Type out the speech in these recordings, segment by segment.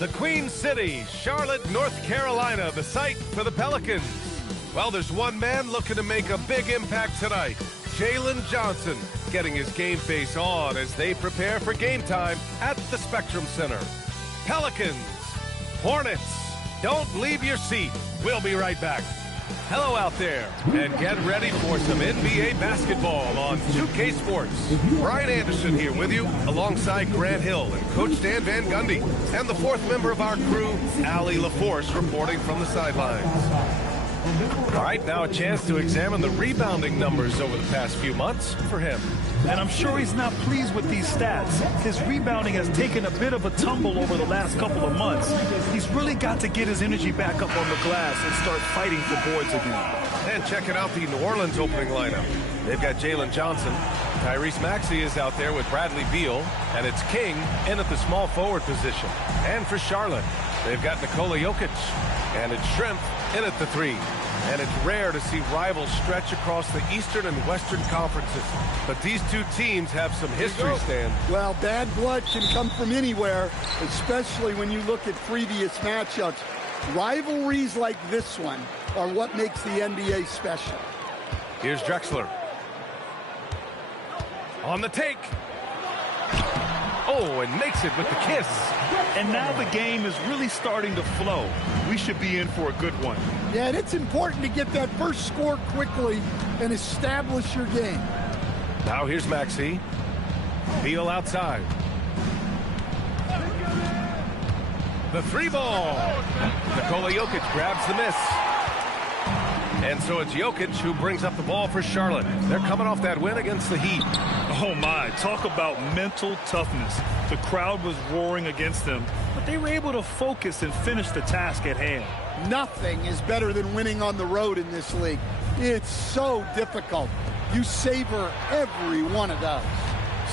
The Queen City, Charlotte, North Carolina, the site for the Pelicans. Well, there's one man looking to make a big impact tonight. Jalen Johnson getting his game face on as they prepare for game time at the Spectrum Center. Pelicans, Hornets, don't leave your seat. We'll be right back. Hello out there, and get ready for some NBA basketball on 2K Sports. Brian Anderson here with you, alongside Grant Hill and Coach Dan Van Gundy, and the fourth member of our crew, Allie LaForce, reporting from the sidelines. All right, now a chance to examine the rebounding numbers over the past few months for him. And I'm sure he's not pleased with these stats. His rebounding has taken a bit of a tumble over the last couple of months. He's really got to get his energy back up on the glass and start fighting for boards again. And checking out the New Orleans opening lineup. They've got Jalen Johnson. Tyrese Maxey is out there with Bradley Beal. And it's King in at the small forward position. And for Charlotte, they've got Nikola Jokic. And it's Shrimp in at the 3. And it's rare to see rivals stretch across the Eastern and Western conferences. But these two teams have some history, Stan. Well, bad blood can come from anywhere, especially when you look at previous matchups. Rivalries like this one are what makes the NBA special. Here's Drexler. On the take. Oh, and makes it with the kiss. And now the game is really starting to flow. We should be in for a good one. Yeah, and it's important to get that first score quickly and establish your game. Now here's Maxey. Beal outside. The 3 ball. Nikola Jokic grabs the miss. And so it's Jokic who brings up the ball for Charlotte. They're coming off that win against the Heat. Oh my, talk about mental toughness. The crowd was roaring against them, but they were able to focus and finish the task at hand. Nothing is better than winning on the road in this league. It's so difficult. You savor every one of those.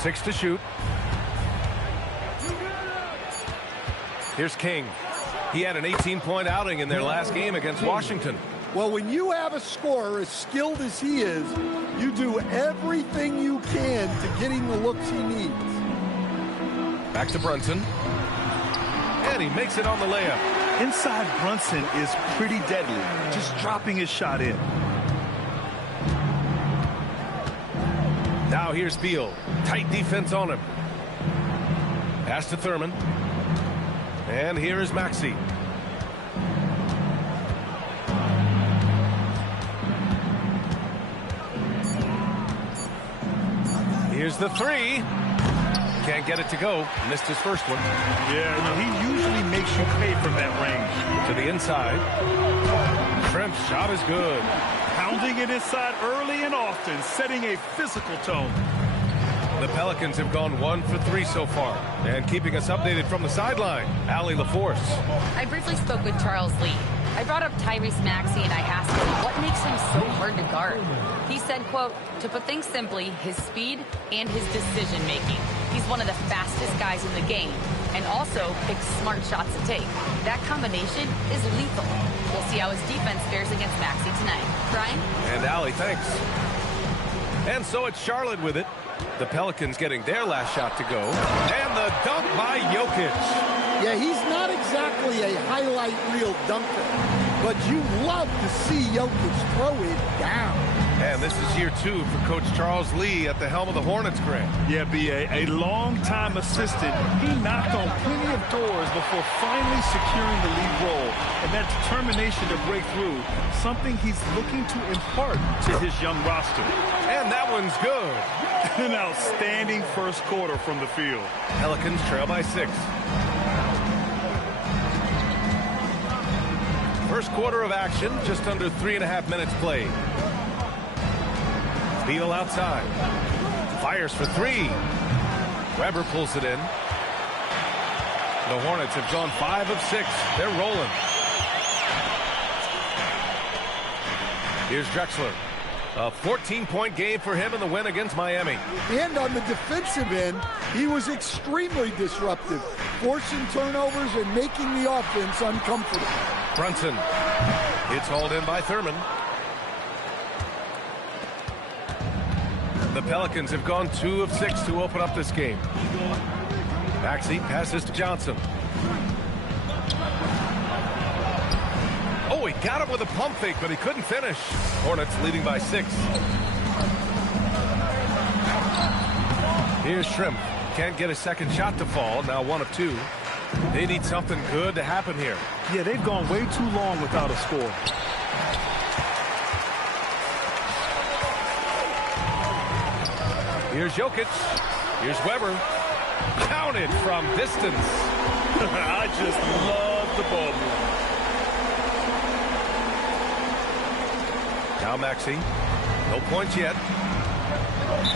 6 to shoot. Here's King. He had an 18-point outing in their last game against Washington. Well, when you have a scorer as skilled as he is, you do everything you can to get him the looks he needs. Back to Brunson. And he makes it on the layup. Inside Brunson is pretty deadly, just dropping his shot in. Now here's Beal. Tight defense on him. Pass to Thurman. And here is Maxey. Here's the 3. Can't get it to go. Missed his first one. Yeah, he usually makes you pay from that range. To the inside. Shrimp's shot is good. Pounding it inside early and often, setting a physical tone. The Pelicans have gone 1 for 3 so far. And keeping us updated from the sideline, Allie LaForce. I briefly spoke with Charles Lee. I brought up Tyrese Maxey and I asked him what makes him so hard to guard. He said, quote, to put things simply, his speed and his decision-making. He's one of the fastest guys in the game and also picks smart shots to take. That combination is lethal. We'll see how his defense fares against Maxey tonight. Brian? And Allie, thanks. And so it's Charlotte with it. The Pelicans getting their last shot to go. And the dunk by Jokic. Yeah, he's not exactly a highlight reel dunker, but you love to see Jokic throw it down. And this is year 2 for Coach Charles Lee at the helm of the Hornets, Grant. Yeah, B.A., a long-time assistant. He knocked on plenty of doors before finally securing the lead role. And that determination to break through, something he's looking to impart to his young roster. And that one's good. An outstanding first quarter from the field. Pelicans trail by 6. First quarter of action, just under 3.5 minutes played. Beal outside. Fires for 3. Weber pulls it in. The Hornets have gone 5 of 6. They're rolling. Here's Drexler. A 14-point game for him in the win against Miami. And on the defensive end, he was extremely disruptive, forcing turnovers and making the offense uncomfortable. Brunson. It's hauled in by Thurman. The Pelicans have gone 2 of 6 to open up this game. Maxey passes to Johnson. Oh, he got him with a pump fake, but he couldn't finish. Hornets leading by 6. Here's Shrimp. Can't get a second shot to fall. Now 1 of 2. They need something good to happen here. Yeah, they've gone way too long without a score. Here's Jokic. Here's Weber. Counted from distance. I just love the ball movement. Now Maxey. No points yet.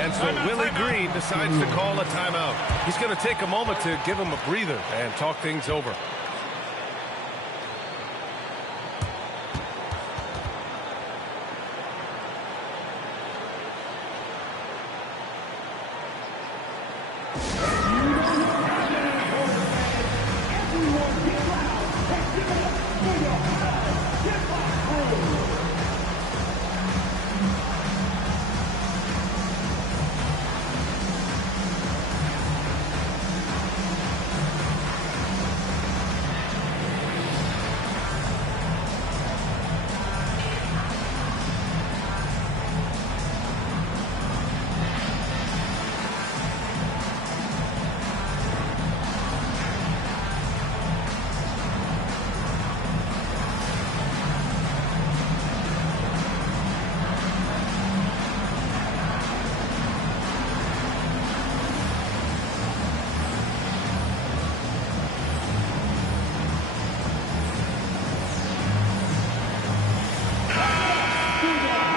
And so Willie Green decides to call a timeout. He's going to take a moment to give him a breather and talk things over.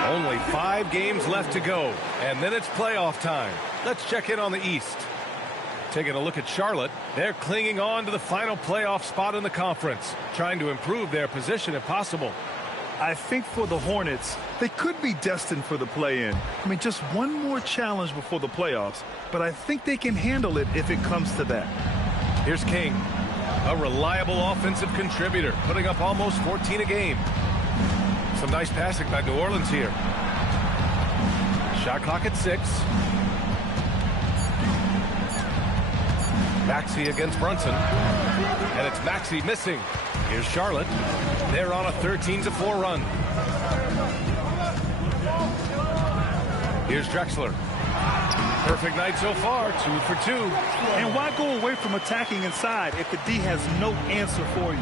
Only 5 games left to go, and then it's playoff time. Let's check in on the East. Taking a look at Charlotte, they're clinging on to the final playoff spot in the conference, trying to improve their position if possible. I think for the Hornets, they could be destined for the play-in. I mean, just one more challenge before the playoffs, but I think they can handle it if it comes to that. Here's King, a reliable offensive contributor, putting up almost 14 a game. Some nice passing by New Orleans here. Shot clock at 6. Maxey against Brunson. And it's Maxey missing. Here's Charlotte. They're on a 13-4 run. Here's Drexler. Perfect night so far, 2 for 2. And why go away from attacking inside if the D has no answer for you?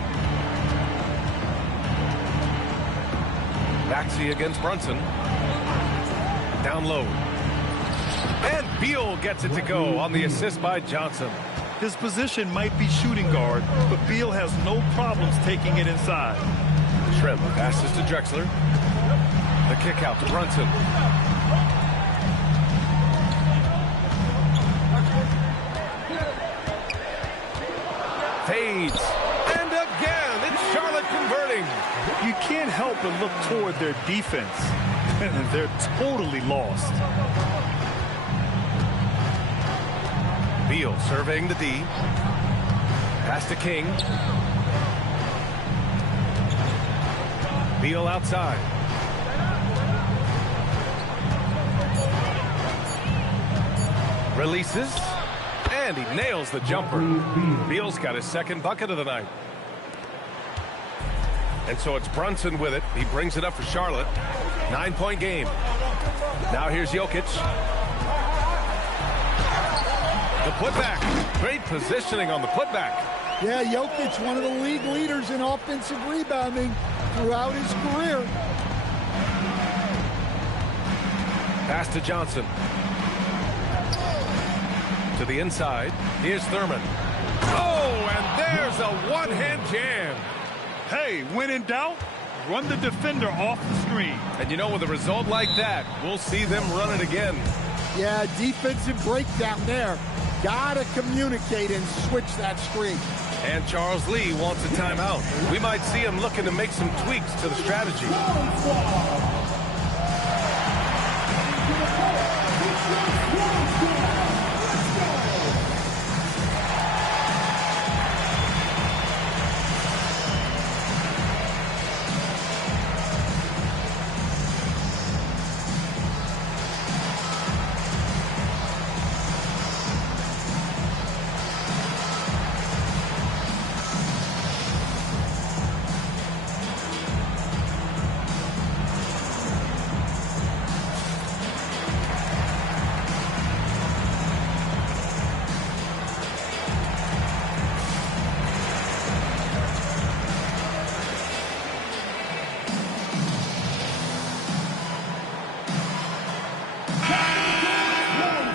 Maxey against Brunson. Down low. And Beal gets it to go on the assist by Johnson. His position might be shooting guard, but Beal has no problems taking it inside. Shrimp passes to Drexler. The kick out to Brunson. Fades. And again, it's Charlotte converting. You can't help but look toward their defense. They're totally lost. Beal surveying the D. Pass to King. Beal outside. Releases. And he nails the jumper. Beal's got his second bucket of the night. And so it's Brunson with it. He brings it up for Charlotte. 9-point game. Now here's Jokic. The putback. Great positioning on the putback. Yeah, Jokic, one of the league leaders in offensive rebounding throughout his career. Pass to Johnson. To the inside. Here's Thurman. Oh, and there's a one-hand jam. Hey, when in doubt, run the defender off the screen. And you know, with a result like that, we'll see them run it again. Yeah, defensive breakdown there. Gotta communicate and switch that screen. And Charles Lee wants a timeout. We might see him looking to make some tweaks to the strategy.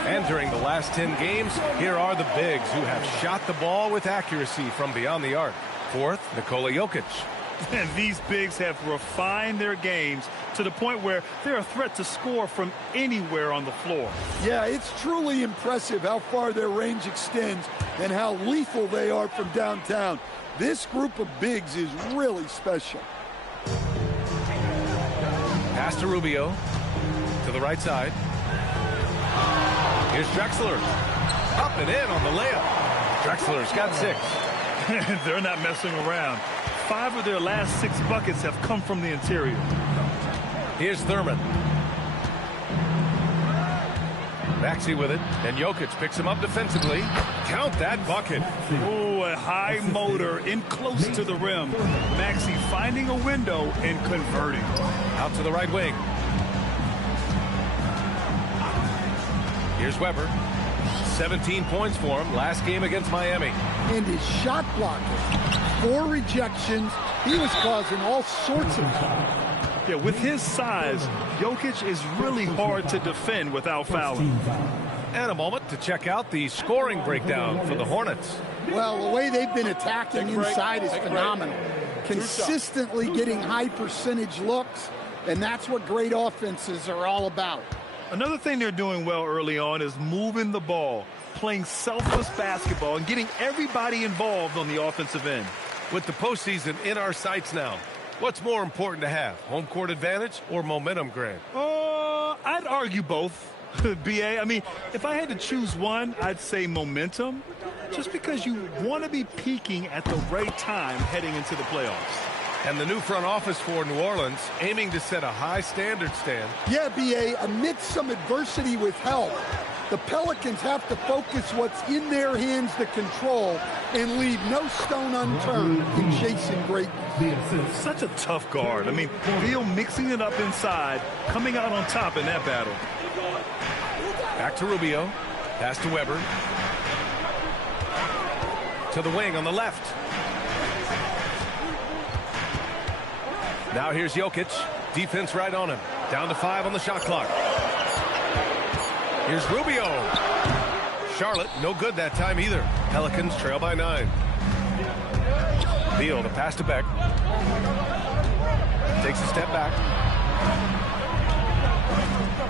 And during the last 10 games, here are the bigs who have shot the ball with accuracy from beyond the arc. Fourth, Nikola Jokic. And these bigs have refined their games to the point where they're a threat to score from anywhere on the floor. Yeah, it's truly impressive how far their range extends and how lethal they are from downtown. This group of bigs is really special. Pass to Rubio. To the right side. Here's Drexler. Up and in on the layup. Drexler's got 6. They're not messing around. 5 of their last 6 buckets have come from the interior. Here's Thurman. Maxey with it, and Jokic picks him up defensively. Count that bucket. Oh, a high motor in close to the rim. Maxey finding a window and converting. Out to the right wing. Here's Weber. 17 points for him last game against Miami. And his shot blocking. 4 rejections. He was causing all sorts of trouble. Yeah, with his size, Jokic is really hard to defend without fouling. And a moment to check out the scoring breakdown for the Hornets. Well, the way they've been attacking inside is phenomenal. Consistently getting high percentage looks, and that's what great offenses are all about. Another thing they're doing well early on is moving the ball, playing selfless basketball, and getting everybody involved on the offensive end. With the postseason in our sights now, what's more important to have, home court advantage or momentum, Grant? I'd argue both, BA. I mean, if I had to choose one, I'd say momentum, just because you want to be peaking at the right time heading into the playoffs. And the new front office for New Orleans aiming to set a high standard, Stan. Yeah, BA, amidst some adversity with help, the Pelicans have to focus what's in their hands to control and leave no stone unturned in chasing greatness. Such a tough guard. I mean, Beal mixing it up inside, coming out on top in that battle. Back to Rubio. Pass to Weber. To the wing on the left. Now here's Jokic. Defense right on him. Down to 5 on the shot clock. Here's Rubio. Charlotte, no good that time either. Pelicans trail by 9. Beal, the pass to Beck. Takes a step back.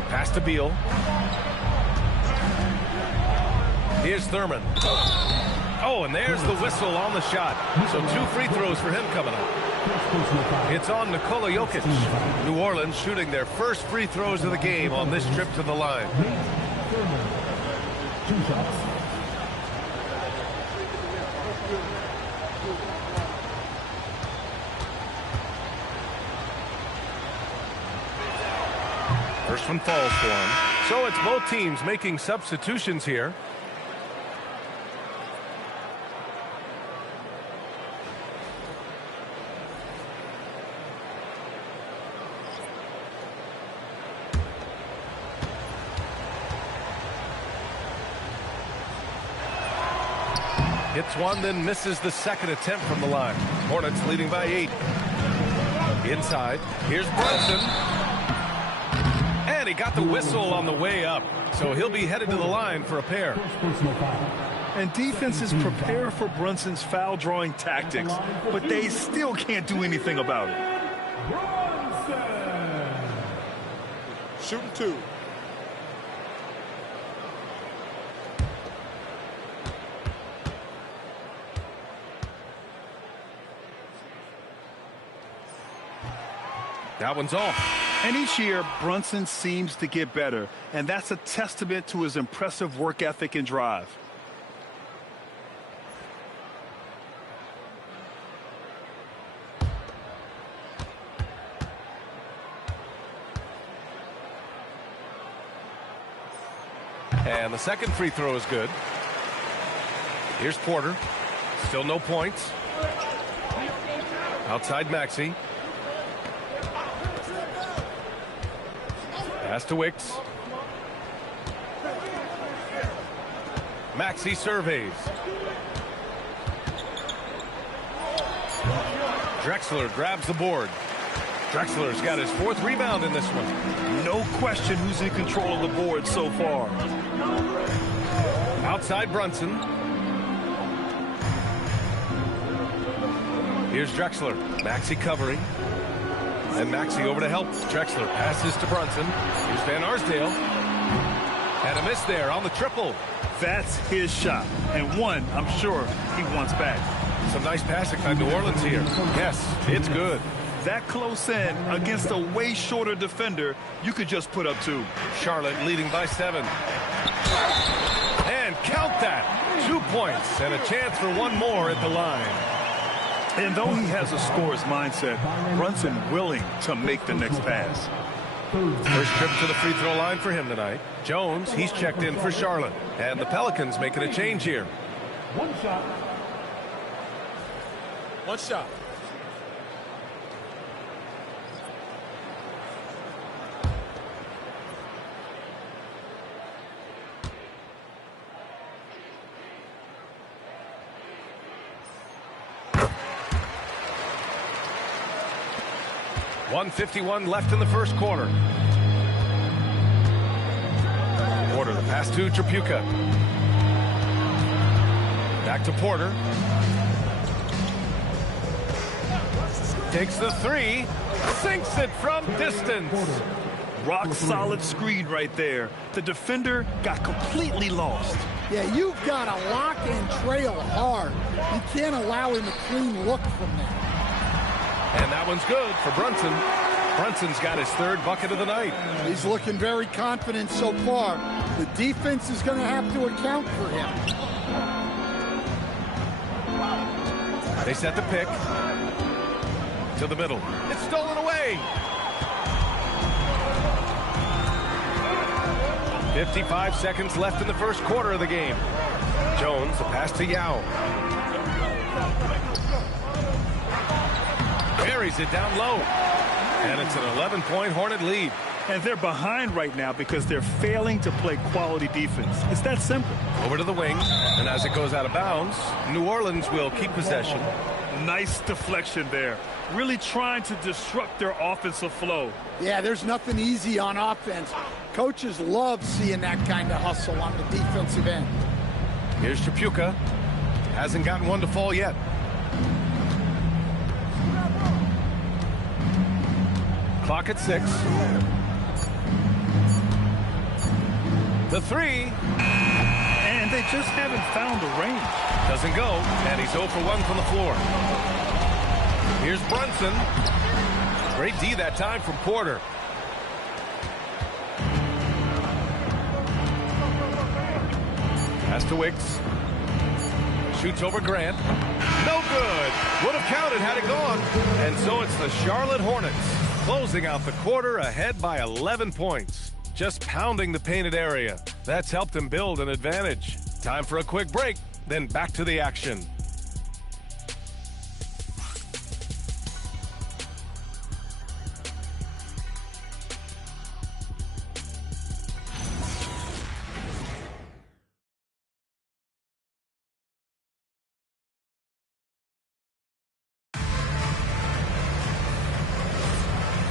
Pass to Beal. Here's Thurman. Oh, and there's the whistle on the shot. So 2 free throws for him coming up. It's on Nikola Jokic. New Orleans shooting their first free throws of the game on this trip to the line. 2 shots. First one falls for him. So it's both teams making substitutions here. Hits one, then misses the second attempt from the line. Hornets leading by 8. Inside, here's Brunson. And he got the whistle on the way up. So he'll be headed to the line for a pair. And defenses prepare for Brunson's foul-drawing tactics, but they still can't do anything about it. Brunson. Shooting 2. That one's off. And each year, Brunson seems to get better, and that's a testament to his impressive work ethic and drive. And the second free throw is good. Here's Porter. Still no points. Outside Maxey. Pass to Wicks. Maxey surveys. Drexler grabs the board. Drexler's got his 4th rebound in this one. No question who's in control of the board so far. Outside Brunson. Here's Drexler. Maxey covering. And Maxey over to help. Drexler passes to Brunson. Here's Van Arsdale. And a miss there on the triple. That's his shot. And one, I'm sure, he wants back. Some nice passing by New Orleans here. Yes, it's good. That close in against a way shorter defender, you could just put up 2. Charlotte leading by 7. And count that. 2 points and a chance for one more at the line. And though he has a scorer's mindset, Brunson willing to make the next pass. First trip to the free throw line for him tonight. Jones, he's checked in for Charlotte. And the Pelicans making a change here. One shot. One shot. .151 left in the first quarter. Porter, the pass to Tripucka. Back to Porter. Takes the 3. Sinks it from distance. Rock solid screen right there. The defender got completely lost. Yeah, you've got to lock and trail hard. You can't allow him a clean look from that. And that one's good for Brunson. Brunson's got his 3rd bucket of the night. He's looking very confident so far. The defense is going to have to account for him. They set the pick to the middle. It's stolen away. 55 seconds left in the first quarter of the game. Jones, the pass to Yao. Buries it down low. And it's an 11-point Hornet lead. And they're behind right now because they're failing to play quality defense. It's that simple. Over to the wing. And as it goes out of bounds, New Orleans will keep possession. Nice deflection there. Really trying to disrupt their offensive flow. Yeah, there's nothing easy on offense. Coaches love seeing that kind of hustle on the defensive end. Here's Tripucka. Hasn't gotten one to fall yet. Clock at 6. The 3. And they just haven't found the range. Doesn't go, and he's 0 for 1 from the floor. Here's Brunson. Great D that time from Porter. Pass to Wicks. Shoots over Grant. No good. Would have counted had it gone. And so it's the Charlotte Hornets closing out the quarter ahead by 11 points. Just pounding the painted area. That's helped them build an advantage. Time for a quick break, then back to the action.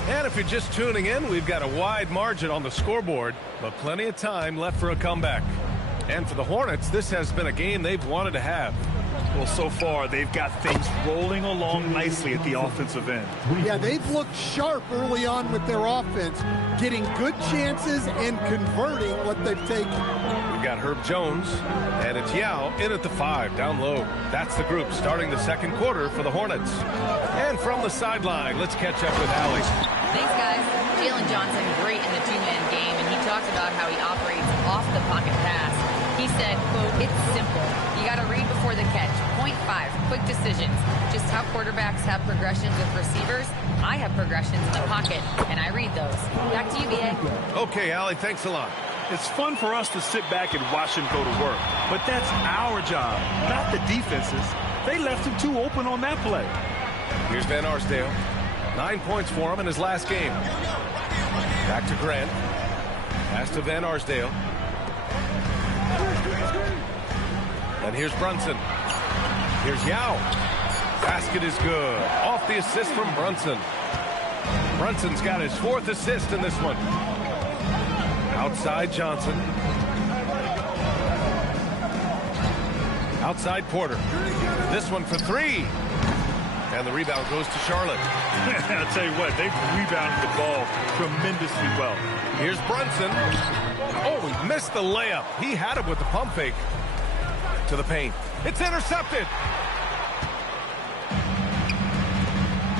And if you're just tuning in, we've got a wide margin on the scoreboard, but plenty of time left for a comeback. And for the Hornets, this has been a game they've wanted to have. Well, so far, they've got things rolling along nicely at the offensive end. Yeah, they've looked sharp early on with their offense, getting good chances and converting what they've taken. We've got Herb Jones, and it's Yao in at the 5, down low. That's the group starting the second quarter for the Hornets. And from the sideline, let's catch up with Allie. Thanks, guys. Jalen Johnson, great in the two-man game, and he talked about how he operates off the pocket pass. He said, quote, "It's simple. You got to read before the catch. Point 5, quick decisions. Just how quarterbacks have progressions with receivers, I have progressions in the pocket, and I read those." Back to you, B.A. Okay, Allie, thanks a lot. It's fun for us to sit back and watch him go to work, but that's our job, not the defense's. They left him too open on that play. Here's Van Arsdale. 9 points for him in his last game. Back to Grant. Pass to Van Arsdale. And here's Brunson. Here's Yao. Basket is good. Off the assist from Brunson. Brunson's got his 4th assist in this one. Outside Johnson. Outside Porter. This one for 3. And the rebound goes to Charlotte. I'll tell you what, they've rebounded the ball tremendously well. Here's Brunson. Oh, he missed the layup. He had it with the pump fake. To the paint. It's intercepted.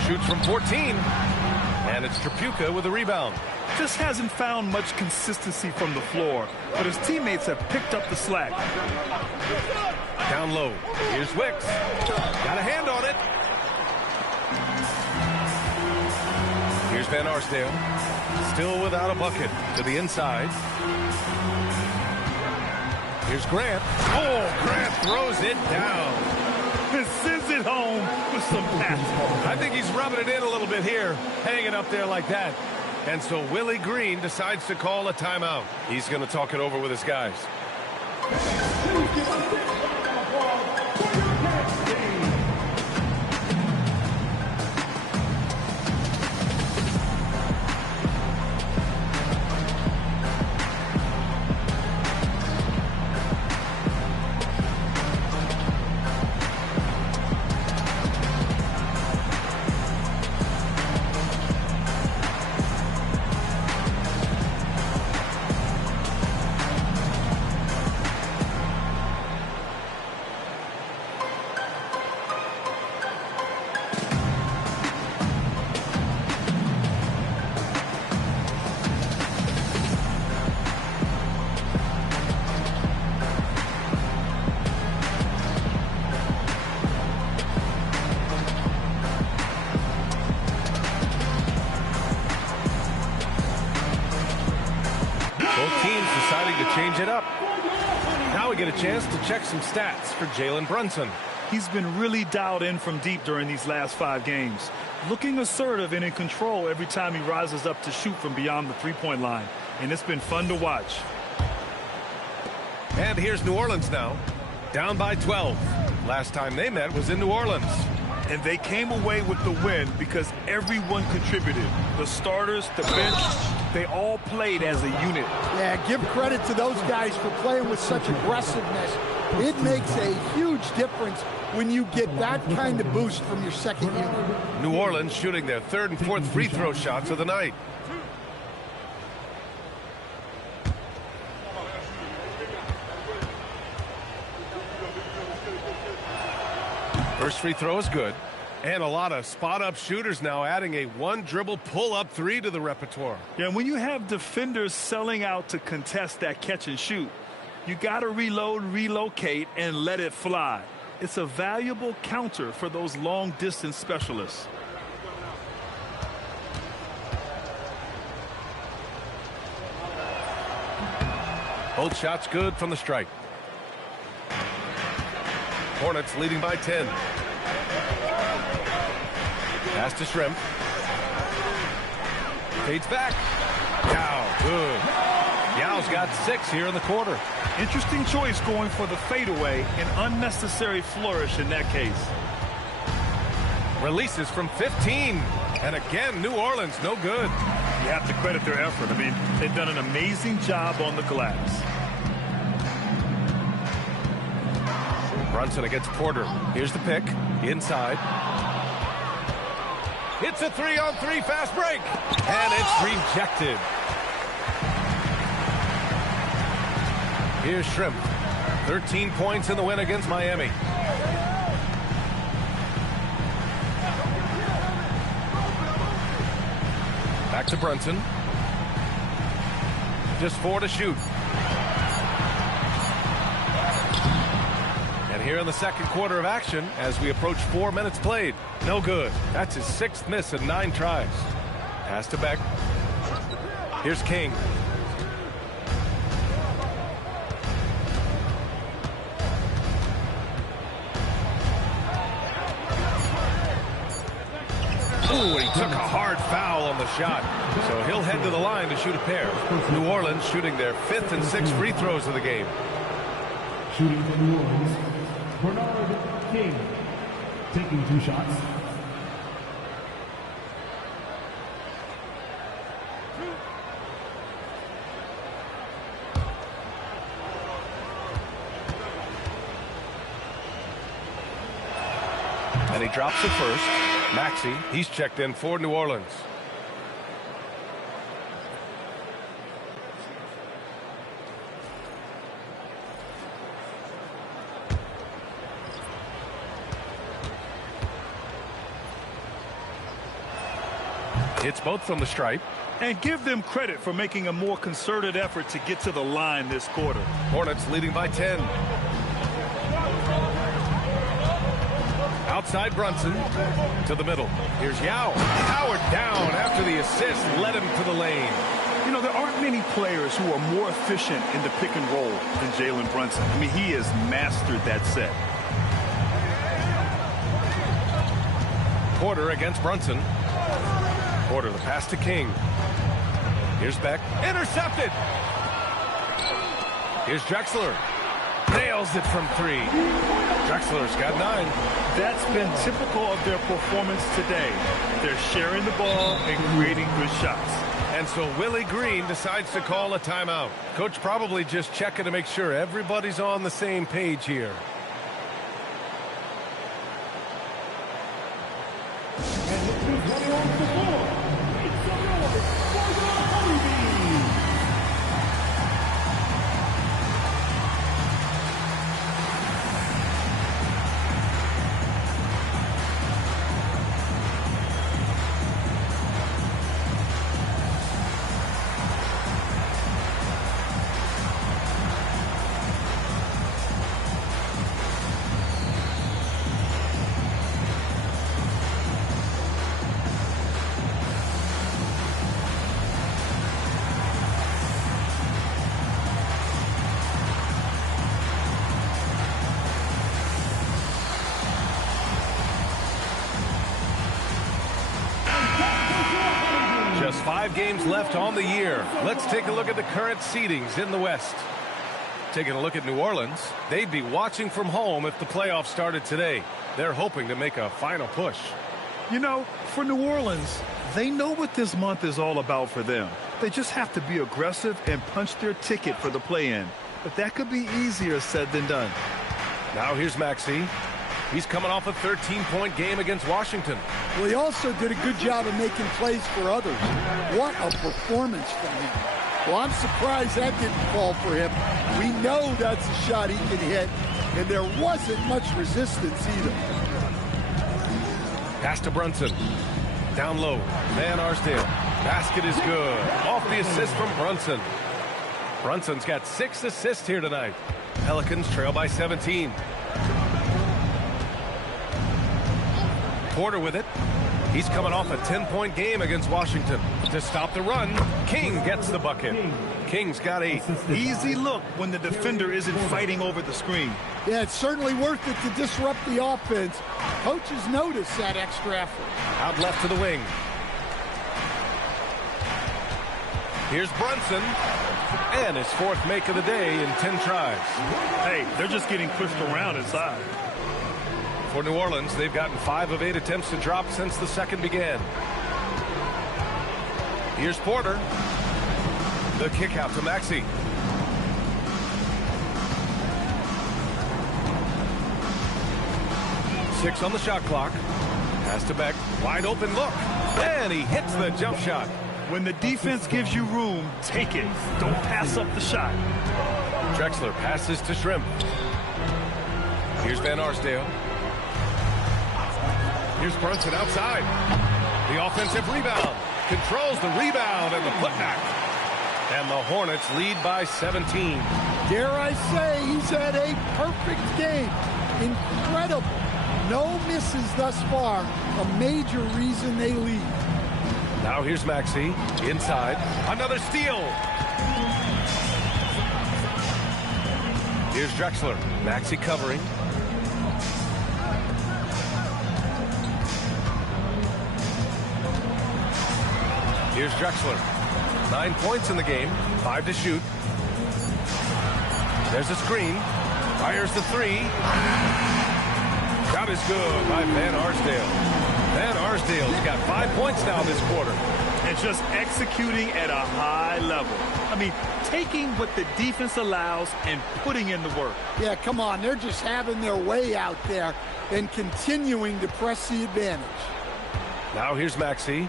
Shoots from 14. And it's Tripucka with the rebound. Just hasn't found much consistency from the floor, but his teammates have picked up the slack. Down low. Here's Wicks. Got a hand on it. Here's Van Arsdale. Still without a bucket. To the inside. Here's Grant. Oh, Grant throws it down. Sends it home with some passion. I think he's rubbing it in a little bit here, hanging up there like that. And so Willie Green decides to call a timeout. He's going to talk it over with his guys. Change it up. Now we get a chance to check some stats for Jalen Brunson. He's been really dialed in from deep during these last 5 games. Looking assertive and in control every time he rises up to shoot from beyond the three-point line. And it's been fun to watch. And here's New Orleans now. Down by 12. Last time they met was in New Orleans. And they came away with the win because everyone contributed. The starters, the bench, they all played as a unit. Yeah, give credit to those guys for playing with such aggressiveness. It makes a huge difference when you get that kind of boost from your second unit. New Orleans shooting their 3rd and 4th free throw shots of the night. First free throw is good. And a lot of spot-up shooters now adding a one-dribble pull-up 3 to the repertoire. Yeah, when you have defenders selling out to contest that catch and shoot, you got to reload, relocate, and let it fly. It's a valuable counter for those long-distance specialists. Both shots good from the strike. Hornets leading by 10. Pass to Shrimp. Fades back. Yao, good. Yao's got 6 here in the quarter. Interesting choice going for the fadeaway, an unnecessary flourish in that case. Releases from 15. And again, New Orleans, no good. You have to credit their effort. I mean, they've done an amazing job on the glass. Brunson against Porter. Here's the pick. Inside. It's a 3-on-3 fast break. And it's rejected. Here's Shrimp. 13 points in the win against Miami. Back to Brunson. Just 4 to shoot. And here in the second quarter of action, as we approach 4 minutes played. No good. That's his 6th miss in 9 tries. Pass to Beck. Here's King. Ooh, and he took a hard foul on the shot. So he'll head to the line to shoot a pair. New Orleans shooting their 5th and 6th free throws of the game. Shooting for New Orleans, Bernard King, taking 2 shots. And he drops it first. Maxey, he's checked in for New Orleans. Hits both from the stripe. And give them credit for making a more concerted effort to get to the line this quarter. Hornets leading by 10. Outside Brunson to the middle. Here's Yao. Powered down after the assist led him to the lane. You know, there aren't many players who are more efficient in the pick and roll than Jalen Brunson. I mean, he has mastered that set. Porter against Brunson. Porter, the pass to King. Here's Beck. Intercepted. Here's Drexler. Nails it from 3. Drexler's got 9. That's been typical of their performance today. They're sharing the ball and creating good shots. And so Willie Green decides to call a timeout. Coach probably just checking to make sure everybody's on the same page here. Just 5 games left on the year. Let's take a look at the current seedings in the West. Taking a look at New Orleans, they'd be watching from home if the playoffs started today. They're hoping to make a final push. You know, for New Orleans, they know what this month is all about for them. They just have to be aggressive and punch their ticket for the play-in. But that could be easier said than done. Now here's Maxey. He's coming off a 13-point game against Washington. Well, he also did a good job of making plays for others. What a performance from him. Well, I'm surprised that didn't fall for him. We know that's a shot he can hit, and there wasn't much resistance either. Pass to Brunson. Down low. Van Arsdale. Basket is good. Off the assist from Brunson. Brunson's got 6 assists here tonight. Pelicans trail by 17. Porter with it. He's coming off a 10-point game against Washington. To stop the run, King gets the bucket. King's got 8. Easy look when the defender isn't fighting over the screen. Yeah, it's certainly worth it to disrupt the offense. Coaches notice that extra effort. Out left to the wing. Here's Brunson. And his 4th make of the day in 10 tries. Hey, they're just getting pushed around inside. For New Orleans, they've gotten 5 of 8 attempts to drop since the second began. Here's Porter. The kick out to Maxey. Six on the shot clock. Pass to Beck. Wide open look. And he hits the jump shot. When the defense gives you room, take it. Don't pass up the shot. Drexler passes to Shrimp. Here's Van Arsdale. Here's Brunson outside. The offensive rebound. Controls the rebound and the putback. And the Hornets lead by 17. Dare I say he's had a perfect game. Incredible. No misses thus far. A major reason they lead. Now here's Maxey. Inside. Another steal. Here's Drexler. Maxey covering. Here's Drexler. 9 points in the game. 5 to shoot. There's a screen. Fires the 3. Shot is good by Van Arsdale. Van Arsdale's got 5 points now this quarter. And just executing at a high level. I mean, taking what the defense allows and putting in the work. Yeah, come on. They're just having their way out there and continuing to press the advantage. Now here's Maxey.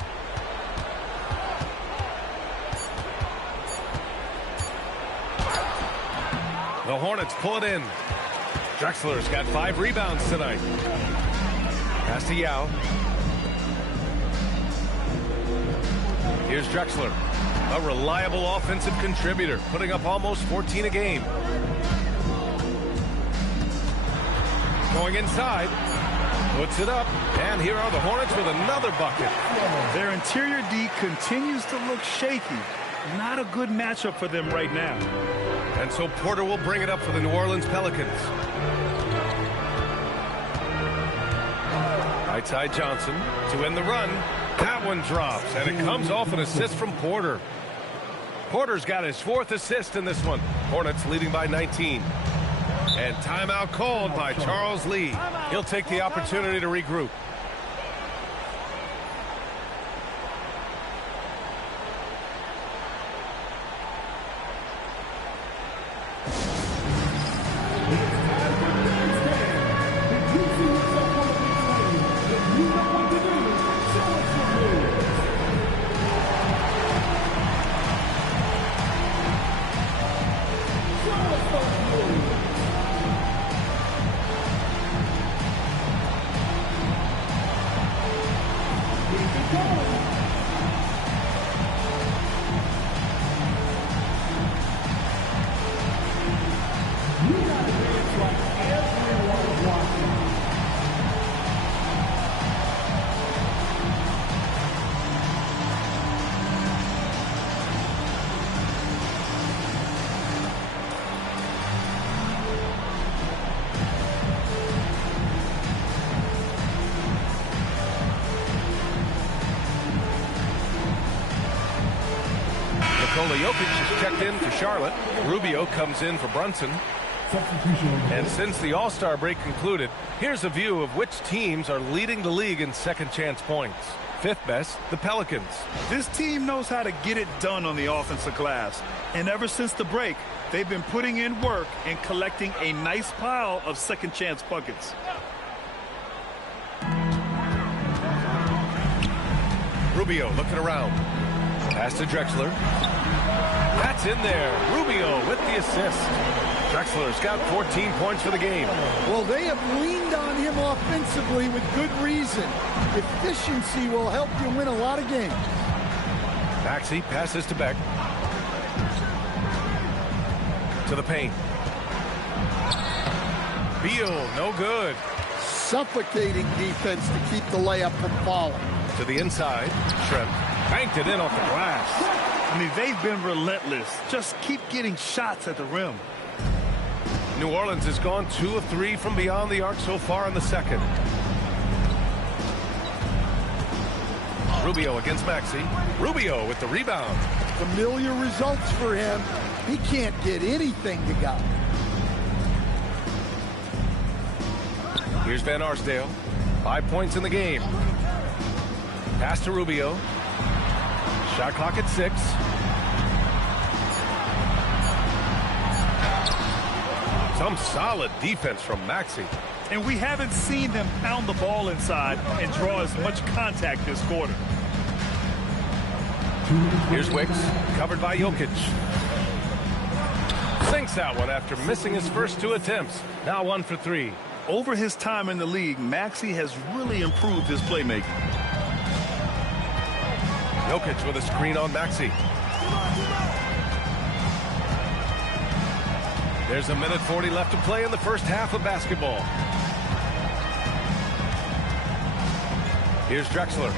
The Hornets pull it in. Drexler's got 5 rebounds tonight. Pass to Yao. Here's Drexler, a reliable offensive contributor, putting up almost 14 a game. Going inside, puts it up, and here are the Hornets with another bucket. Their interior D continues to look shaky. Not a good matchup for them right now. And so Porter will bring it up for the New Orleans Pelicans. Right side Johnson to end the run. That one drops, and it comes off an assist from Porter. Porter's got his 4th assist in this one. Hornets leading by 19. And timeout called by Charles Lee. He'll take the opportunity to regroup. Jokic is checked in for Charlotte. Rubio comes in for Brunson. And since the All-Star break concluded, here's a view of which teams are leading the league in second chance points. 5th best, the Pelicans. This team knows how to get it done on the offensive glass. And ever since the break, they've been putting in work and collecting a nice pile of second chance buckets. Rubio looking around. Pass to Drexler. That's in there. Rubio with the assist. Drexler's got 14 points for the game. Well, they have leaned on him offensively with good reason. Efficiency will help you win a lot of games. Maxey passes to Beck. To the paint. Beal, no good. Suffocating defense to keep the layup from falling. To the inside. Shrimp banked it in off the glass. I mean, they've been relentless. Just keep getting shots at the rim. New Orleans has gone 2 of 3 from beyond the arc so far in the second. Rubio against Maxey. Rubio with the rebound. Familiar results for him. He can't get anything to go. Here's Van Arsdale. 5 points in the game. Pass to Rubio. Shot clock at 6. Some solid defense from Maxey. And we haven't seen them pound the ball inside and draw as much contact this quarter. Here's Wicks, covered by Jokic. Sinks that one after missing his first 2 attempts. Now 1 for 3. Over his time in the league, Maxey has really improved his playmaking. Jokic with a screen on Maxey. There's 1:40 left to play in the first half of basketball. Here's Drexler.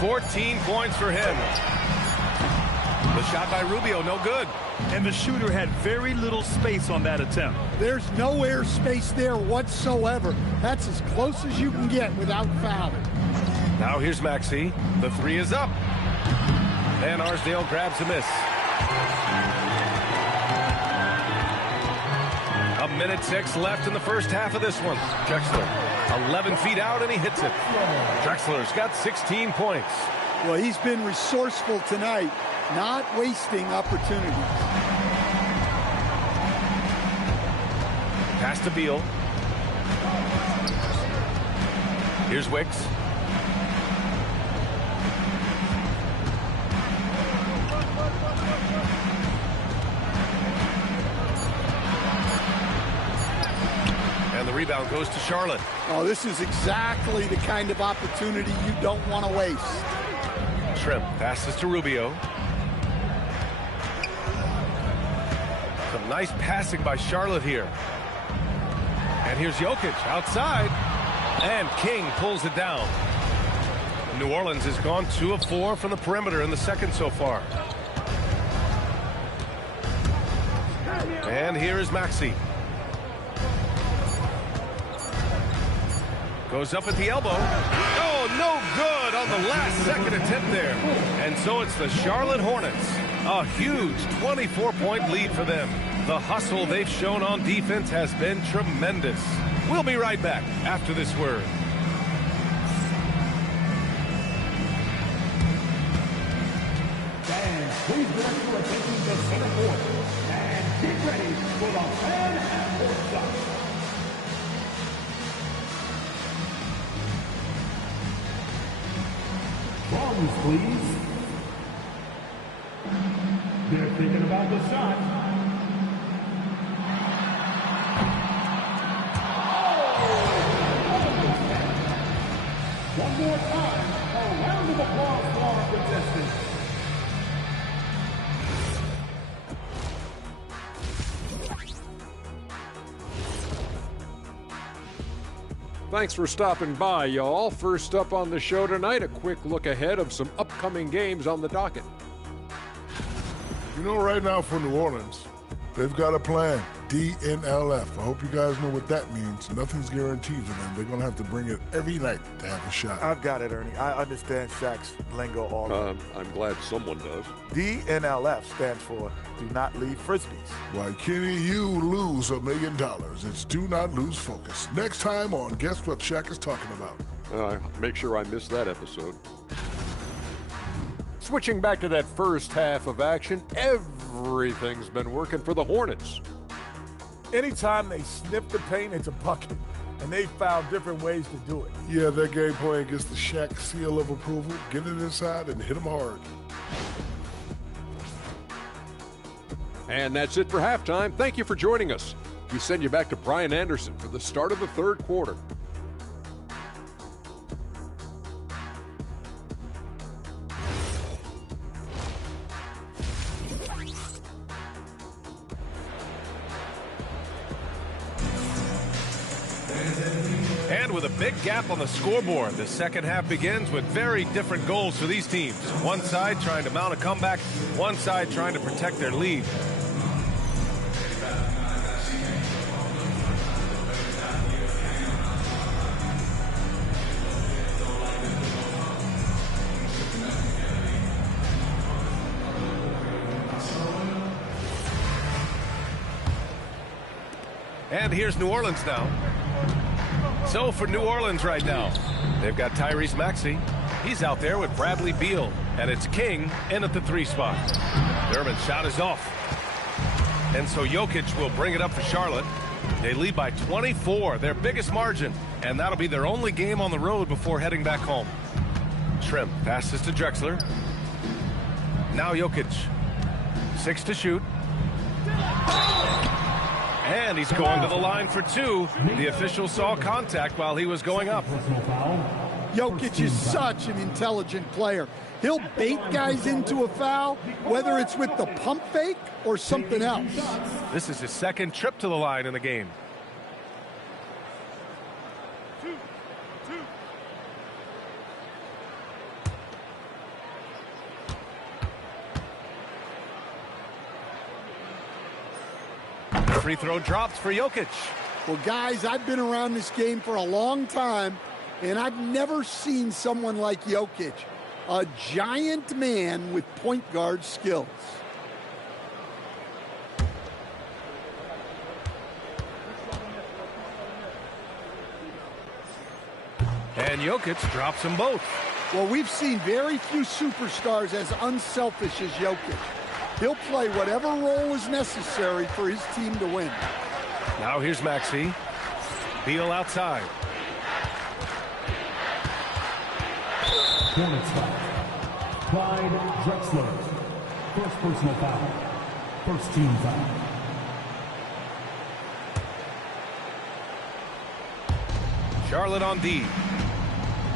14 points for him. The shot by Rubio, no good. And the shooter had very little space on that attempt. There's no air space there whatsoever. That's as close as you can get without fouling. Now here's Maxey. The 3 is up. Van Arsdale grabs a miss. 1:06 left in the first half of this one. Drexler, 11 feet out, and he hits it. Drexler's got 16 points. Well, he's been resourceful tonight, not wasting opportunities. Pass to Beal. Here's Wicks. And the rebound goes to Charlotte. Oh, this is exactly the kind of opportunity you don't want to waste. Trim passes to Rubio. Some nice passing by Charlotte here. And here's Jokic outside. And King pulls it down. New Orleans has gone 2 of 4 from the perimeter in the second so far. And here is Maxey. Goes up at the elbow. Oh, no good on the last second attempt there. And so it's the Charlotte Hornets. A huge 24-point lead for them. The hustle they've shown on defense has been tremendous. We'll be right back after this word. Fans, please direct your attention to center court. And get ready for the fan half-court shot. Drums, please. They're thinking about the shot. One more time, a round of applause for our contestants. Thanks for stopping by, y'all. First up on the show tonight, a quick look ahead of some upcoming games on the docket. You know, right now for New Orleans, they've got a plan, DNLF. I hope you guys know what that means. Nothing's guaranteed for them. They're going to have to bring it every night to have a shot. I've got it, Ernie. I understand Shaq's lingo all the I'm glad someone does. DNLF stands for Do Not Leave Frisbees. Why, Kenny, you lose $1 million. It's do not lose focus. Next time on Guess What Shaq is Talking About. Make sure I miss that episode. Switching back to that first half of action, everything's been working for the Hornets. Anytime they sniff the paint, it's a bucket. And they found different ways to do it. Yeah, their game plan gets the Shaq seal of approval. Get it inside and hit them hard. And that's it for halftime. Thank you for joining us. We send you back to Brian Anderson for the start of the third quarter. And with a big gap on the scoreboard, the second half begins with very different goals for these teams. One side trying to mount a comeback, one side trying to protect their lead. And here's New Orleans now. So for New Orleans right now, they've got Tyrese Maxey. He's out there with Bradley Beal. And it's King in at the 3 spot. Durbin's shot is off. And so Jokic will bring it up for Charlotte. They lead by 24, their biggest margin. And that'll be their only game on the road before heading back home. Trim passes to Drexler. Now Jokic. 6 to shoot. And he's going to the line for 2. The official saw contact while he was going up. Jokic is such an intelligent player. He'll bait guys into a foul, whether it's with the pump fake or something else. This is his second trip to the line in the game. Free throw drops for Jokic. Well, guys, I've been around this game for a long time, and I've never seen someone like Jokic, a giant man with point guard skills. And Jokic drops them both. Well, we've seen very few superstars as unselfish as Jokic. He'll play whatever role is necessary for his team to win. Now here's Maxey. Beal outside. Hornets foul. Clyde Drexler. First personal foul. First team foul. Charlotte on D.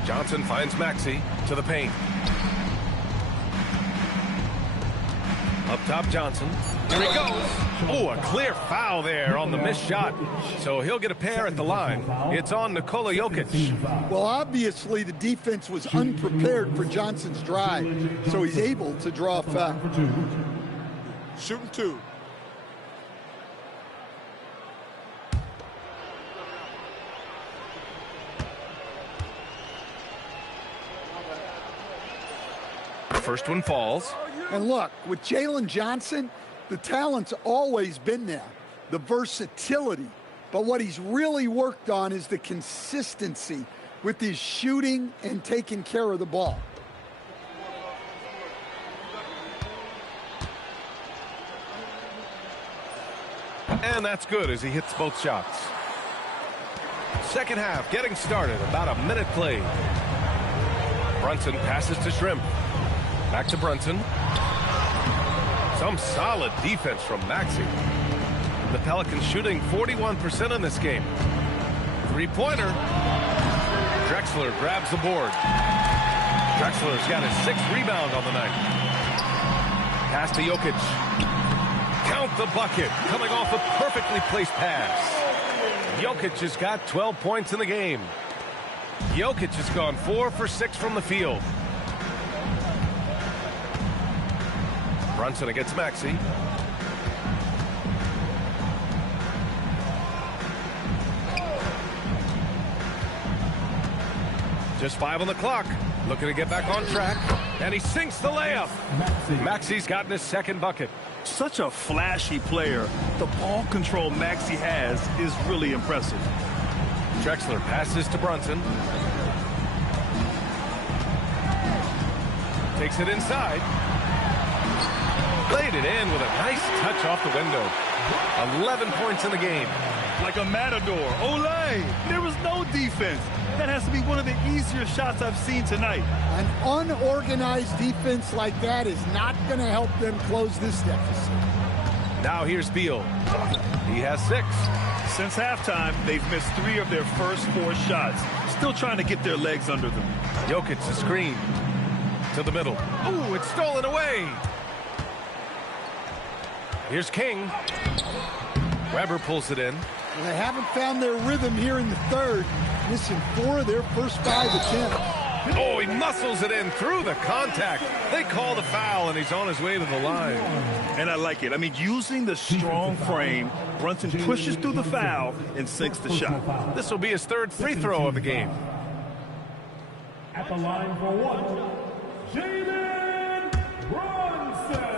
Johnson finds Maxey to the paint. Up top, Johnson. Here he goes. Oh, a clear foul there on the missed shot. So he'll get a pair at the line. It's on Nikola Jokic. Well, obviously the defense was unprepared for Johnson's drive, so he's able to draw a foul. Shooting 2. First one falls. And look, with Jalen Johnson, the talent's always been there, the versatility. But what he's really worked on is the consistency with his shooting and taking care of the ball. And that's good as he hits both shots. Second half getting started. About a minute played. Brunson passes to Shrimp. Back to Brunson. Some solid defense from Maxey. The Pelicans shooting 41% in this game. Three-pointer. Drexler grabs the board. Drexler's got his 6th rebound on the night. Pass to Jokic. Count the bucket. Coming off a perfectly placed pass. Jokic has got 12 points in the game. Jokic has gone 4 for 6 from the field. Brunson against Maxey. Just 5 on the clock. Looking to get back on track. And he sinks the layup. Maxey's gotten his 2nd bucket. Such a flashy player. The ball control Maxey has is really impressive. Drexler passes to Brunson. Takes it inside. Laid it in with a nice touch off the window. 11 points in the game. Like a matador. Olay! There was no defense. That has to be one of the easier shots I've seen tonight. An unorganized defense like that is not going to help them close this deficit. Now here's Beal. He has 6. Since halftime, they've missed 3 of their first 4 shots. Still trying to get their legs under them. Jokic the screen. To the middle. Ooh, it's stolen away. Here's King. Weber pulls it in. Well, they haven't found their rhythm here in the 3rd, missing 4 of their first 5 attempts. Oh, he muscles it in through the contact. They call the foul, and he's on his way to the line. And I like it. I mean, using the strong frame, Brunson pushes through the foul and sinks the shot. This will be his 3rd free throw of the game. At the line for 1, Jalen Brunson.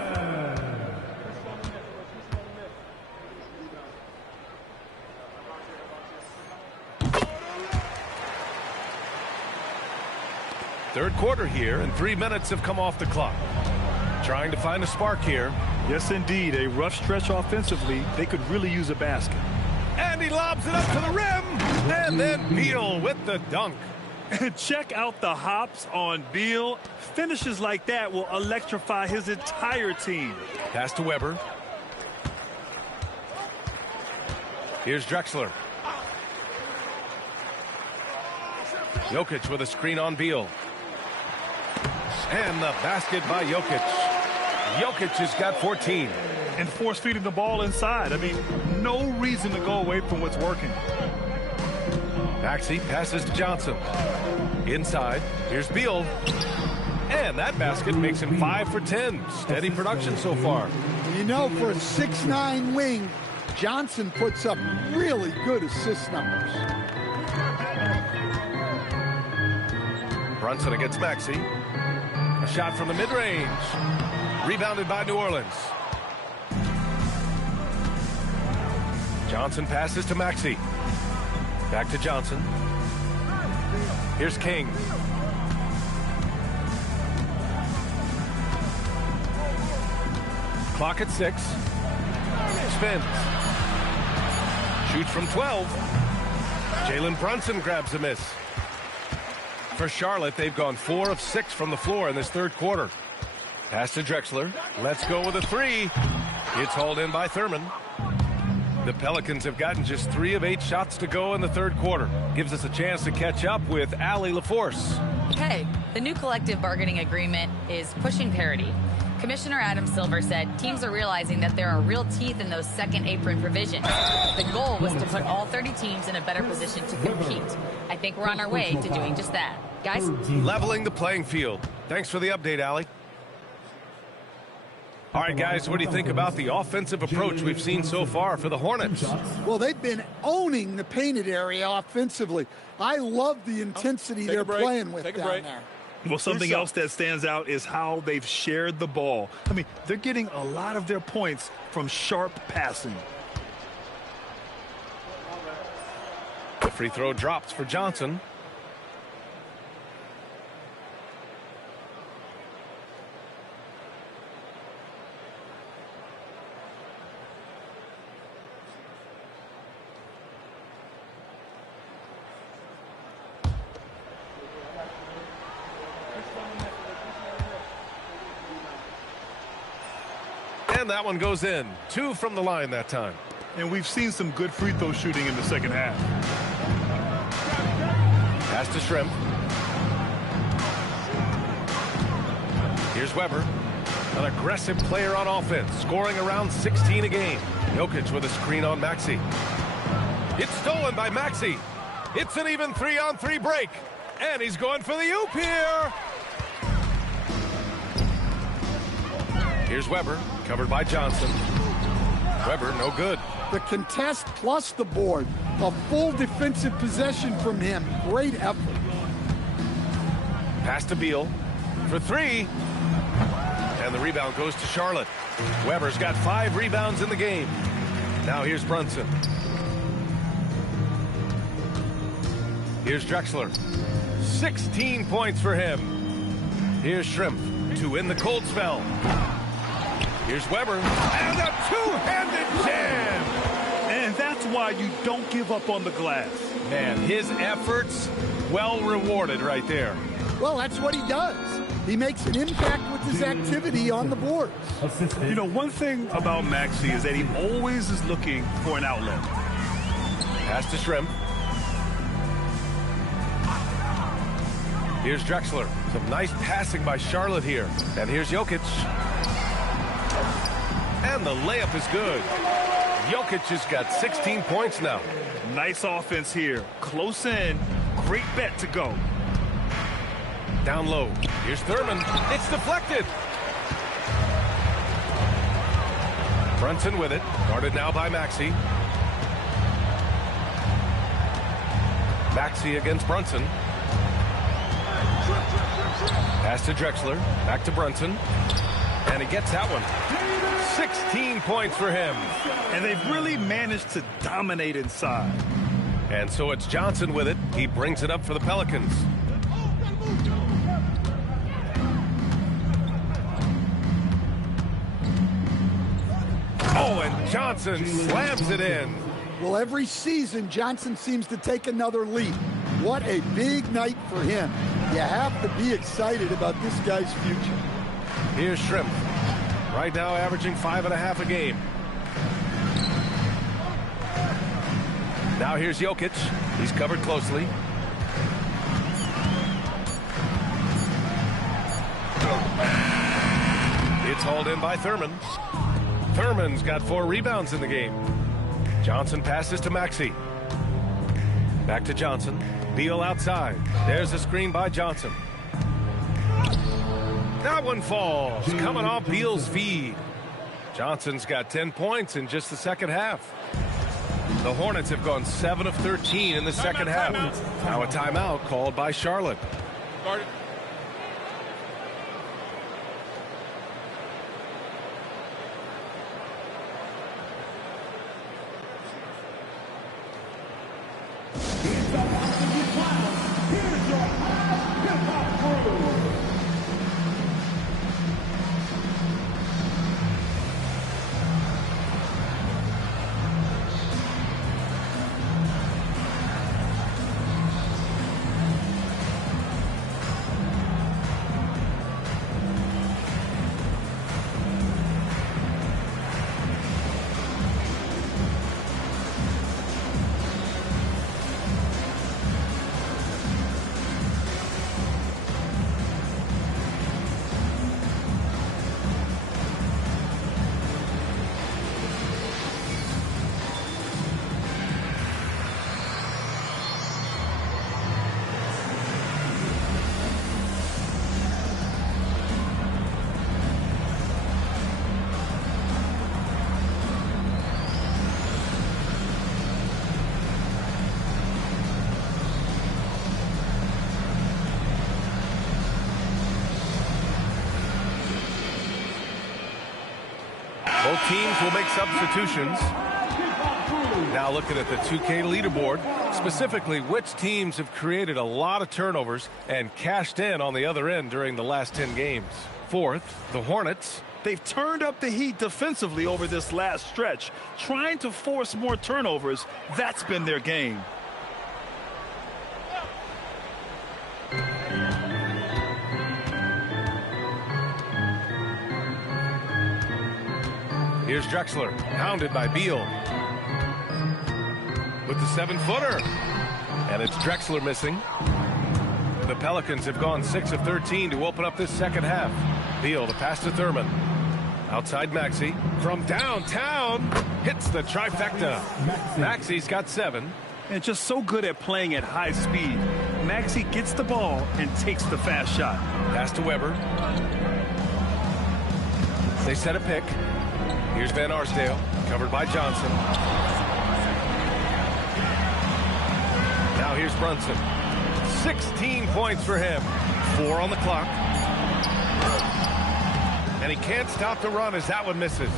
Third quarter here, and 3 minutes have come off the clock. Trying to find a spark here. Yes, indeed. A rough stretch offensively. They could really use a basket. And he lobs it up to the rim. And then Beal with the dunk. Check out the hops on Beal. Finishes like that will electrify his entire team. Pass to Weber. Here's Drexler. Jokic with a screen on Beal. And the basket by Jokic. Jokic has got 14. And force feeding the ball inside. I mean, no reason to go away from what's working. Maxey passes to Johnson. Inside, here's Beal. And that basket makes him 5 for 10. Steady production so far. You know, for a 6'9" wing, Johnson puts up really good assist numbers. Brunson against Maxey. A shot from the mid-range. Rebounded by New Orleans. Johnson passes to Maxey. Back to Johnson. Here's King. Clock at 6. Spins. Shoots from 12. Jalen Brunson grabs a miss. For Charlotte, they've gone 4 of 6 from the floor in this third quarter. Pass to Drexler. Let's go with a 3. It's hauled in by Thurman. The Pelicans have gotten just 3 of 8 shots to go in the third quarter. Gives us a chance to catch up with Allie LaForce. Hey, the new collective bargaining agreement is pushing parity. Commissioner Adam Silver said teams are realizing that there are real teeth in those second apron provisions. The goal was to put all 30 teams in a better position to compete. I think we're on our way to doing just that. Guys? Leveling the playing field. Thanks for the update, Allie. All right, guys, what do you think about the offensive approach we've seen so far for the Hornets? Well, they've been owning the painted area offensively. I love the intensity they're playing with down there. Well, something else that stands out is how they've shared the ball. I mean, they're getting a lot of their points from sharp passing. The free throw drops for Johnson. And that one goes in. 2 from the line that time. And we've seen some good free throw shooting in the second half. Pass to Shrimp. Here's Weber. An aggressive player on offense, scoring around 16 a game. Jokic with a screen on Maxey. It's stolen by Maxey. It's an even 3-on-3 break. And he's going for the oop here. Here's Weber, covered by Johnson. Weber, no good. The contest plus the board. A full defensive possession from him. Great effort. Pass to Beal for 3. And the rebound goes to Charlotte. Weber's got 5 rebounds in the game. Now here's Brunson. Here's Drexler. 16 points for him. Here's Shrimp to win the cold spell. Here's Weber, and a two-handed jam! And that's why you don't give up on the glass. Man, his efforts, well rewarded right there. Well, that's what he does. He makes an impact with his activity on the boards. You know, one thing about Maxey is that he always is looking for an outlet. Pass to Shrimp. Here's Drexler. Some nice passing by Charlotte here. And here's Jokic. And the layup is good. Jokic has got 16 points now. Nice offense here. Close in. Great bet to go. Down low. Here's Thurman. It's deflected. Brunson with it. Guarded now by Maxey. Maxey against Brunson. Pass to Drexler. Back to Brunson. And he gets that one. 16 points for him. And they've really managed to dominate inside. And so it's Johnson with it. He brings it up for the Pelicans. Oh, and Johnson slams it in. Well, every season, Johnson seems to take another leap. What a big night for him. You have to be excited about this guy's future. Here's Shrimp. Right now averaging 5.5 a game. Now here's Jokic. He's covered closely. It's hauled in by Thurman. Thurman's got 4 rebounds in the game. Johnson passes to Maxey. Back to Johnson. Beal outside. There's a screen by Johnson. That one falls. Coming off Beal's feed. Johnson's got 10 points in just the second half. The Hornets have gone 7 of 13 in the second half. Now a timeout called by Charlotte. Guard it. Both teams will make substitutions. Now looking at the 2K leaderboard, specifically which teams have created a lot of turnovers and cashed in on the other end during the last 10 games. Fourth, the Hornets. They've turned up the heat defensively over this last stretch, trying to force more turnovers. That's been their game. Here's Drexler, hounded by Beal. With the 7-footer. And it's Drexler missing. The Pelicans have gone 6 of 13 to open up this second half. Beal, the pass to Thurman. Outside Maxey. From downtown. Hits the trifecta. Maxey's got 7. And just so good at playing at high speed. Maxey gets the ball and takes the fast shot. Pass to Weber. They set a pick. Here's Van Arsdale, covered by Johnson. Now here's Brunson. 16 points for him. 4 on the clock. And he can't stop the run as that one misses.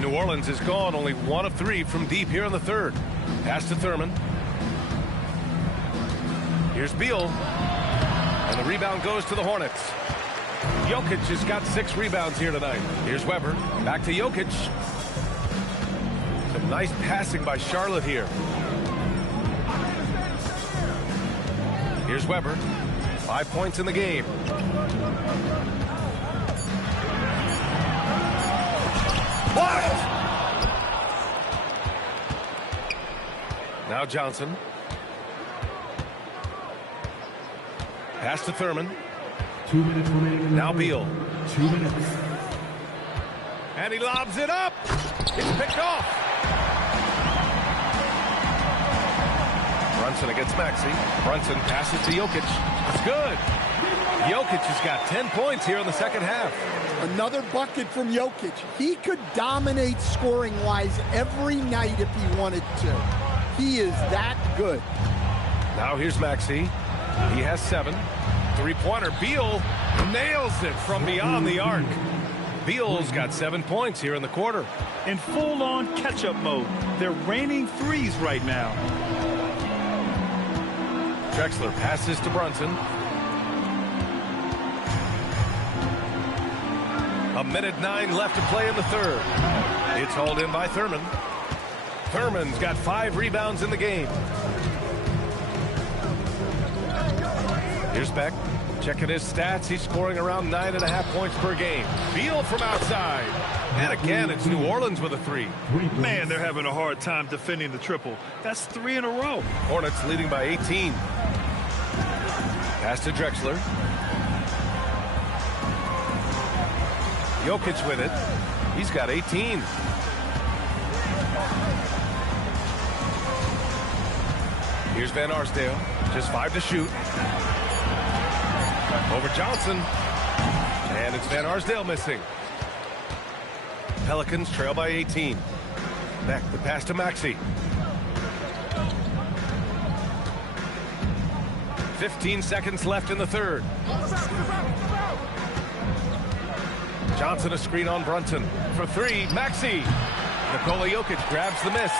New Orleans is gone only 1 of 3 from deep here in the third. Pass to Thurman. Here's Beal. And the rebound goes to the Hornets. Jokic has got 6 rebounds here tonight. Here's Weber. Back to Jokic. Some nice passing by Charlotte here. Here's Weber. 5 points in the game. What? Now Johnson. Pass to Thurman. 2 minutes remaining. Now Beal. 2 minutes. And he lobs it up. It's picked off. Brunson against Maxey. Brunson passes to Jokic. It's good. Jokic has got 10 points here in the second half. Another bucket from Jokic. He could dominate scoring-wise every night if he wanted to. He is that good. Now here's Maxey. He has 7. Three-pointer. Beal nails it from beyond the arc. Beal's got 7 points here in the quarter. In full-on catch-up mode. They're raining threes right now. Drexler passes to Brunson. A minute 9 left to play in the third. It's hauled in by Thurman. Thurman's got 5 rebounds in the game. Here's Beck. Checking his stats. He's scoring around 9.5 points per game. Beal from outside. And again, it's New Orleans with a 3. Man, they're having a hard time defending the triple. That's 3 in a row. Hornets leading by 18. Pass to Drexler. Jokic with it. He's got 18. Here's Van Arsdale. Just 5 to shoot. Over Johnson. And it's Van Arsdale missing. Pelicans trail by 18. Back the pass to Maxey. 15 seconds left in the third. Johnson a screen on Brunson. For 3, Maxey. Nikola Jokic grabs the miss.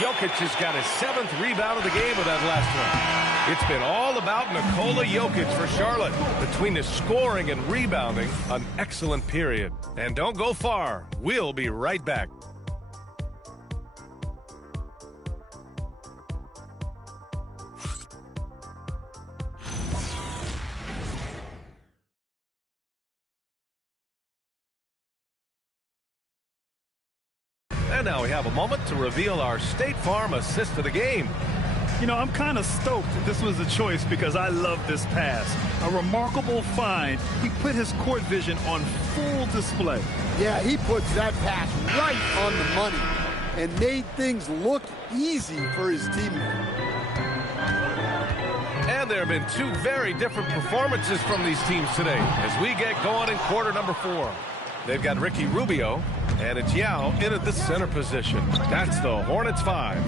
Jokic has got his 7th rebound of the game with that last one. It's been all about Nikola Jokic for Charlotte. Between his scoring and rebounding, an excellent period. And don't go far. We'll be right back. And now we have a moment to reveal our State Farm assist of the game. You know, I'm kind of stoked this was a choice because I love this pass. A remarkable find. He put his court vision on full display. Yeah, he puts that pass right on the money and made things look easy for his teammate. And there have been 2 very different performances from these teams today as we get going in quarter number 4. They've got Ricky Rubio, and it's Yao in at the center position. That's the Hornets 5.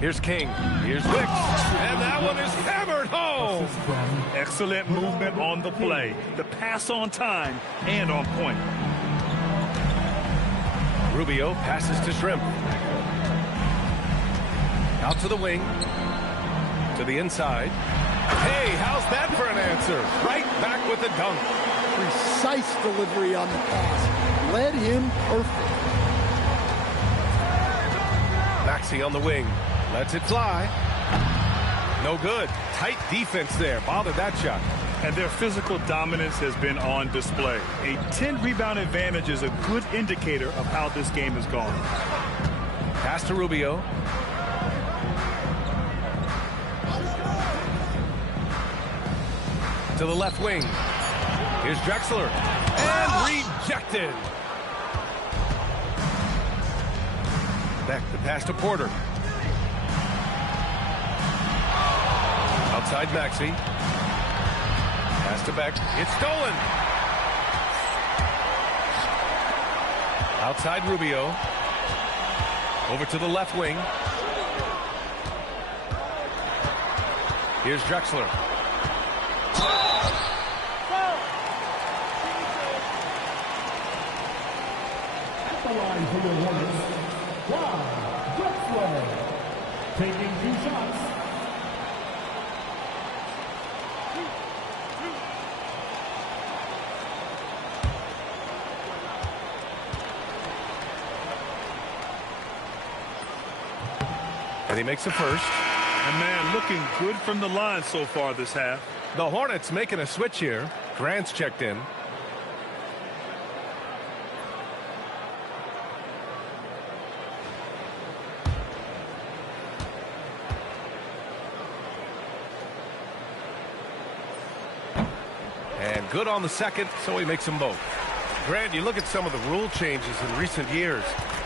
Here's King. Here's Wicks. And that one is hammered home. Excellent movement on the play. The pass on time and on point. Rubio passes to Shrimp. Out to the wing. To the inside. Hey, how's that for an answer? Right back with the dunk. Precise delivery on the pass. Led him perfect. Maxey on the wing. Lets it fly. No good. Tight defense there. Bothered that shot. And their physical dominance has been on display. A 10-rebound advantage is a good indicator of how this game has gone. Pass to Rubio. To the left wing. Here's Drexler. And rejected. Back the pass to Porter. Outside Maxey. Pass to Beck. It's stolen. Outside Rubio. Over to the left wing. Here's Drexler. At the line for the Hornets, Drexler, taking 2 shots. And he makes a first. And man, looking good from the line so far this half. The Hornets making a switch here. Grant's checked in. And good on the second, so he makes them both. Grant, you look at some of the rule changes in recent years.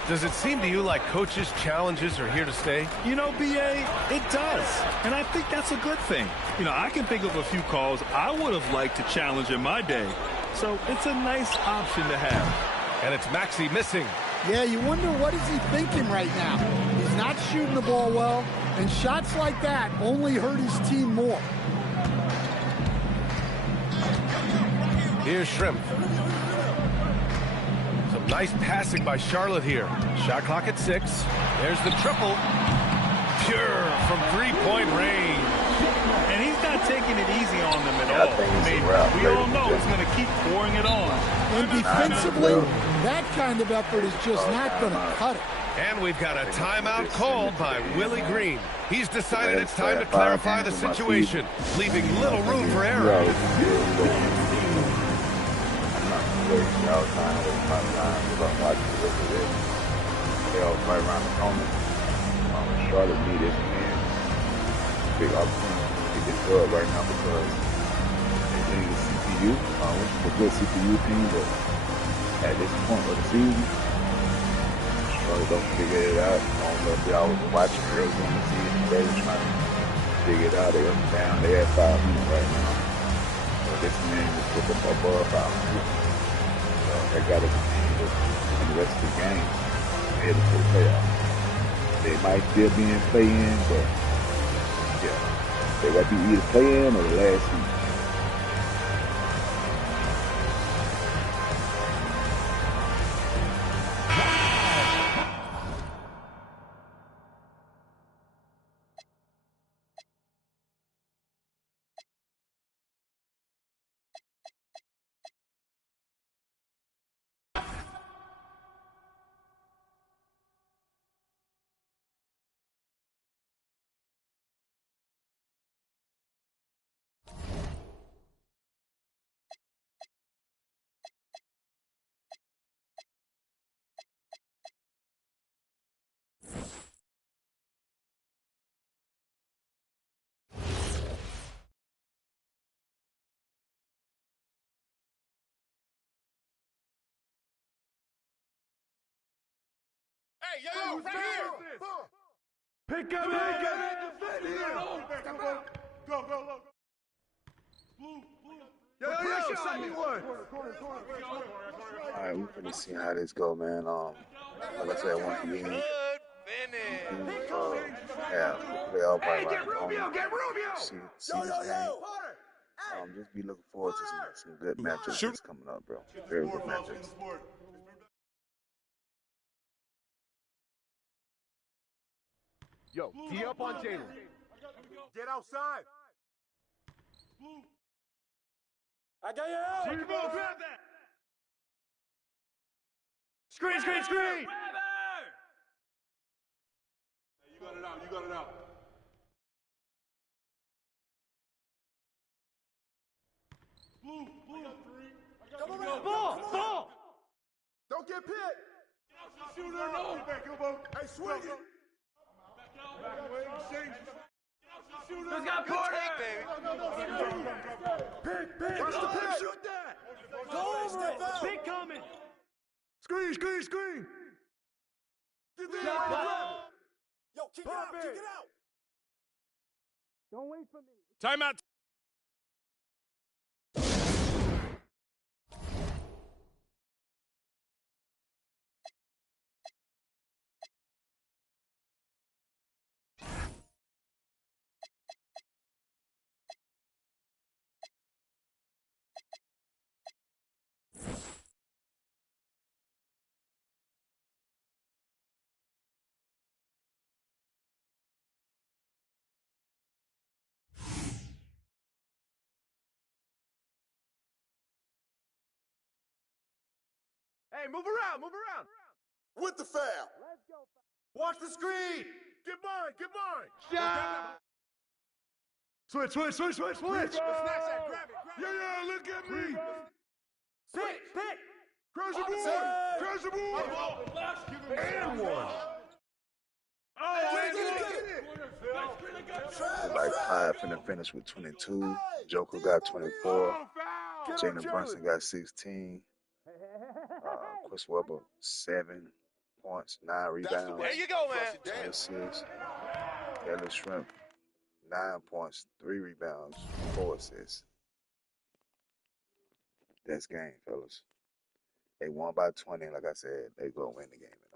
Does it seem to you like coaches' challenges are here to stay? You know, B.A., it does. And I think that's a good thing. You know, I can think of a few calls I would have liked to challenge in my day. So it's a nice option to have. And it's Maxey missing. Yeah, you wonder what is he thinking right now. He's not shooting the ball well, and shots like that only hurt his team more. Here's Shrimp. Some nice passing by Charlotte here. Shot clock at 6. There's the triple. Pure from three-point range. And he's not taking it easy on them at all. I mean, we all know he's going to keep pouring it on. And defensively, that kind of effort is just not going to cut it. And we've got a timeout called by Willie Green. He's decided it's time to clarify the situation, leaving little room for error. Y'all time with my time about watching the rest of this. They all right around the corner. Charlotte need this man. Big opportunity to get this dub right now because they need the CPU, which is a good CPU team, but at this point of the season, Charlotte don't figure it out. I don't know if y'all was watching early in the season. They were trying to figure it out. They up and down. They at 500 right now. So this man just put them above 500. They got to continue in the rest of the game heading to the playoffs. They might still be in play-in, but yeah, they might be either play-in or the last season. Hey, yo, right here! Pick up and defend here! Go. Blue. Yo, send me one. All right, we're gonna see how this go, man. Like I said, once again, they all probably Get Rubio! see this game. Just be looking forward to some good matchups that's coming up, bro. Very good matchups. Yo, tee up on Jalen. Get outside. I got you out. Take him out, grab that. Screen. Grab her. Hey, you got it out. Blue. Come on, ball. Don't get picked. Shooter, no. Hey, swing it. Who's got corner? Pick. Watch the pick. Shoot that. Go over it. Pick coming. Screen. Get there. Yo, kick it out. Don't wait for me. Timeout. Hey, move around. With the foul. Let's go. Watch the screen. Get mine. Shot. Switch. Snatch that, grab it. Yeah, look at me. Pick. Crash the board. And one. Like 5 finna finish with 22. Joker got 24. Jalen Brunson got 16. Chris Webber 7 points, 9 rebounds. There you go, man. 26. Taylor Shrimp 9 points, 3 rebounds, 4 assists. That's game, fellas. They won by 20. Like I said, they go win the game.